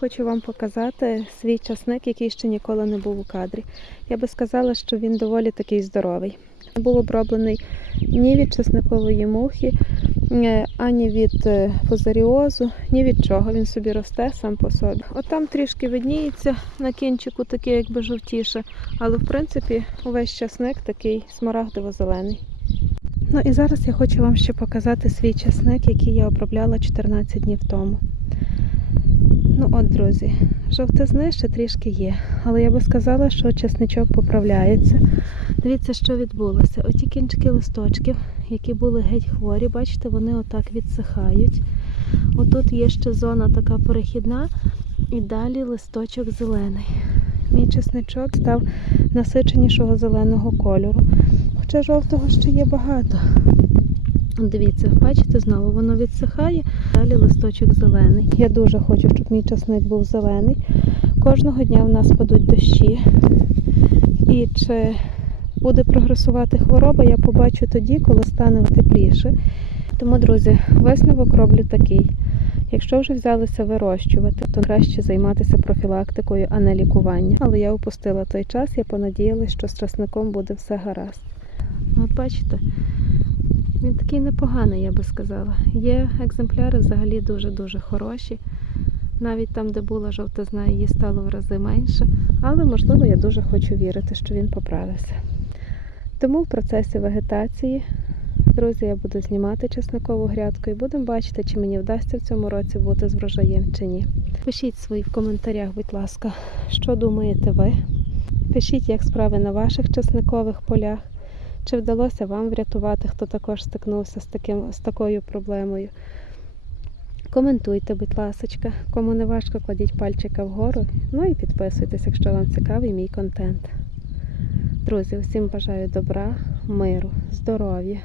хочу вам показати свій часник, який ще ніколи не був у кадрі. Я би сказала, що він доволі такий здоровий. Не був оброблений ні від часникової мухи, е, ані від е, фузаріозу, ні від чого. Він собі росте сам по собі. От там трішки видніється на кінчику, таке якби жовтіше, але в принципі увесь часник такий смарагдово-зелений. Ну і зараз я хочу вам ще показати свій часник, який я обробляла 14 днів тому. Ну от, друзі, жовтизни ще трішки є, але я би сказала, що чесничок поправляється. Дивіться, що відбулося. Оті кінчики листочків, які були геть хворі, бачите, вони отак відсихають. Отут є ще зона така перехідна, і далі листочок зелений. Мій чесничок став насиченішого зеленого кольору. Хоча жовтого ще є багато. Дивіться, бачите, знову воно відсихає, далі листочок зелений. Я дуже хочу, щоб мій часник був зелений. Кожного дня в нас падуть дощі. І чи буде прогресувати хвороба, я побачу тоді, коли стане тепліше. Тому, друзі, висновок роблю такий. Якщо вже взялися вирощувати, то краще займатися профілактикою, а не лікуванням. Але я упустила той час, я понадіялась, що з часником буде все гаразд. От бачите, він такий непоганий, я би сказала. Є екземпляри взагалі дуже-дуже хороші. Навіть там, де була жовтизна, її стало в рази менше. Але, можливо, я дуже хочу вірити, що він поправився. Тому в процесі вегетації, друзі, я буду знімати чесникову грядку і будемо бачити, чи мені вдасться в цьому році бути з врожаєм чи ні. Пишіть свої в коментарях, будь ласка, що думаєте ви. Пишіть, як справи на ваших чесникових полях. Чи вдалося вам врятувати, хто також стикнувся з, таким, з такою проблемою? Коментуйте, будь ласка. Кому не важко, кладіть пальчика вгору. Ну і підписуйтесь, якщо вам цікавий мій контент. Друзі, усім бажаю добра, миру, здоров'я.